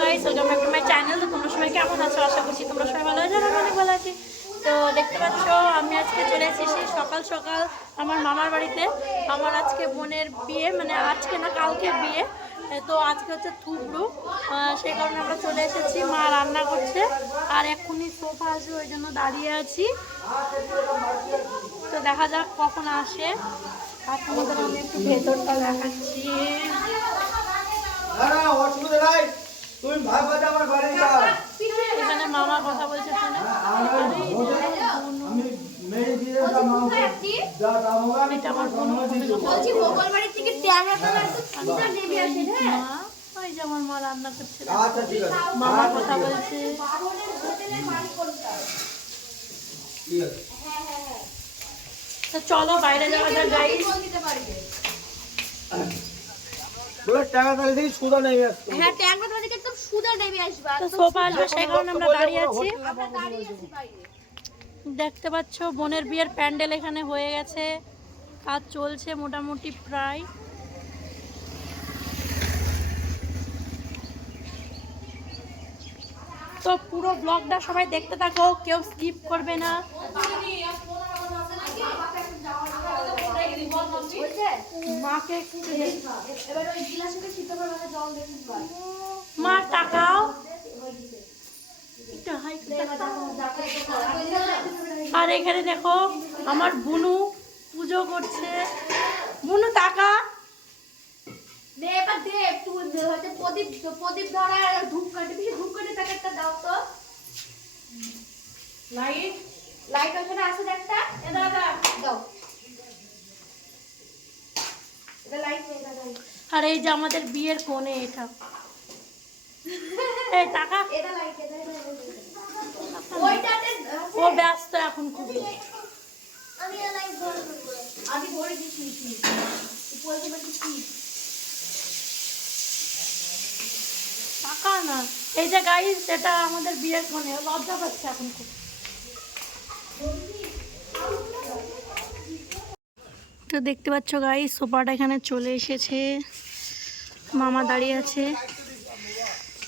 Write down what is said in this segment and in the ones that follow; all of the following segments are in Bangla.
ওয়েলকাম ব্যাক চ্যানেল তো তোমরা সবাই কেমন আছো? আশা করছি তোমরা সবাই ভালো আছো আর আমি ভালো আছি। তো দেখতে পাচ্ছ, আমি আজকে চলে এসেছি সকাল সকাল আমার মামার বাড়িতে। আমার আজকে বোনের বিয়ে মানে আজকে না, কালকে বিয়ে। তো আজকে হচ্ছে থুবড়ু সেই কারণে আমরা চলে এসেছি, মা রান্না করছে। আর এক্ষুনি সোফা আসবে ওই জন্য দাঁড়িয়ে আছি। তো দেখা যাক কখন আসে। আপনাদের আমি একটু ভেতরটা দেখাচ্ছি। তুমি ভাই ভাই আমার বাড়ি যাও। এখানে মামা কথা বলছে ফোনে আমি মেয়ে দিয়ে যা মাংস যা আমি আমার বলছি। মোগল বাড়ি থেকে ট্যাংরা তো আসে হ্যাঁ? মা ওই যে আমার মা রান্না করছে। আচ্ছা ঠিক আছে। মামা কথা বলছে। ঠিক আছে। তো চলো বাইরে যাওয়া যাক গাইস দিতে পারবে। বলে টাকা তাহলে দেখি সুদা নেই হ্যাঁ ট্যাংরা সুন্দর দেবী আসবে? তো সোফা আসবে সেই কারণে আমরা দাঁড়িয়ে আছি। আমরা দাঁড়িয়ে আছি বাইরে দেখতে পাচ্ছ বোনের বিয়ের প্যান্ডেল এখানে হয়ে গেছে। কাজ চলছে মোটামুটি প্রায়। তো পুরো ব্লগটা সবাই দেখতে থাকো কেউ স্কিপ করবে না। মাকে একটু এবার ওই গিলাসে শীত জল দিতে মা টাকাও। আর এখানে দেখো আমার বুনু পুজো করছে। বুনু টাকা প্রদীপ প্রদীপ ধরা প্যাকেটটা দাও তো। লাইট লাইট ওখানে আছে একটা। এ দাদা দাও। এটা লাইট নেই দাদা আর এই যে আমাদের বিয়ের কোণে এটা। এই টাকা। ও ব্যস্ত এখন খুবই। আমি ধরে দিচ্ছি টাকা না। এই যে গাইস এটা আমাদের বিয়ের ও লজ্জা পাচ্ছে এখন খুব। তো দেখতে পাচ্ছ গাইস সোফাটা এখানে চলে এসেছে। মামা দাঁড়িয়ে আছে।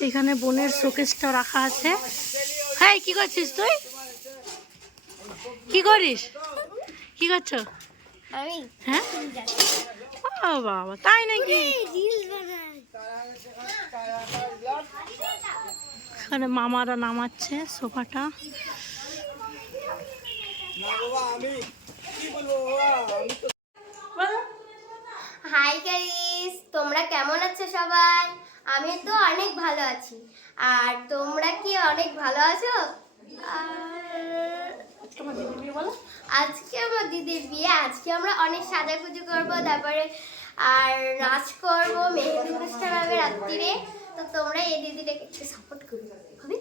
এখানে বোনের শোকেসটা রাখা আছে। হ্যাঁ কি করছিস তুই? কি করিস? কি করছ? হ্যাঁ? ও বাবা তাই নাকি? এখানে মামারা নামাচ্ছে সোফাটা। হাই গাইস তোমরা কেমন আছো সবাই? আমি তো অনেক ভালো আছি। আর তোমরা কি অনেক ভালো আছো? আজকে আমার দিদির বিয়ে আজকে আমরা অনেক সাজা সাজাগুজু করব তারপরে আর নাচ করব মেহেন্দি অনুষ্ঠান হবে রাত্রিরে। তো তোমরা এই দিদিটাকে একটু সাপোর্ট করবে হবে?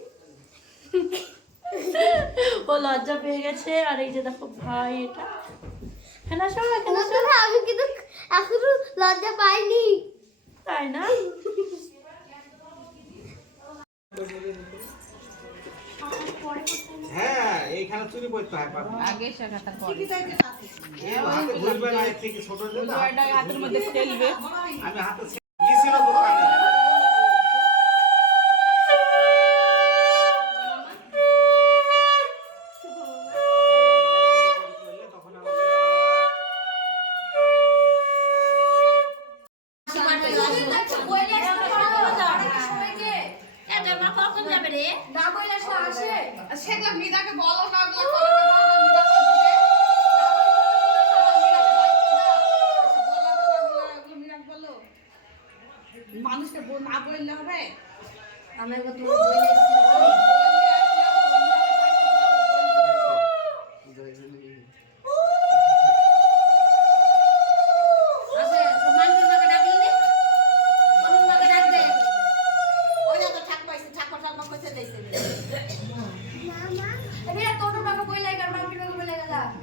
ও লজ্জা পেয়ে গেছে। আর এই যে দেখো ভাই এটা। হ্যাঁ না আমি কিন্তু এখনও লজ্জা পাইনি। তাই না? চুরি করতে হয় আগে শেখাটা পরে। ছোট হাতের মধ্যে আমি হাতে ছে- দোকানে? মিদাকে বলো না। মানুষকে না বললে হবে ওই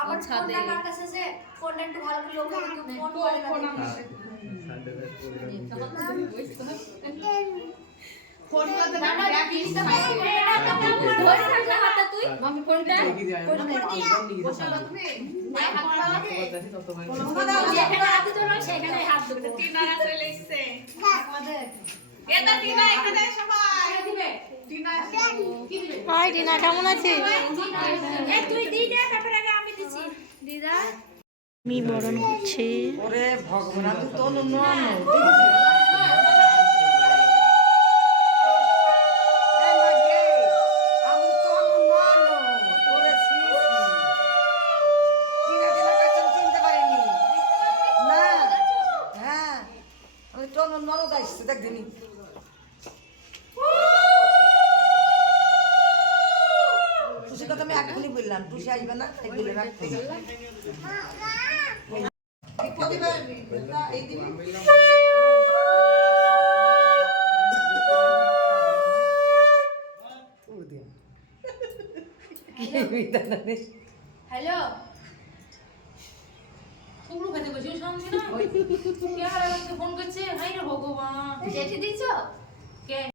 আমার ছাদে। ফোনটা কাছে আছে ফোনটা একটু ভালো করে লোক একটু ফোন করে সেখানে হাত দেবো। হাই টিনা কেমন আছিস? এই তুই দিই দে তারপরে আগে আমি দিছি দিদা? আমি বরণ করছি। ওরে ভগবান তো নন আমি তো নন ওরে সি বললাম টুসি আসবে না তাই বলে রাখতে দিবি হ্যালো। কুমড়ো খেতে বসে শুনছি না? ফোন করছে? হাই রে ভগবান। দিছো কে?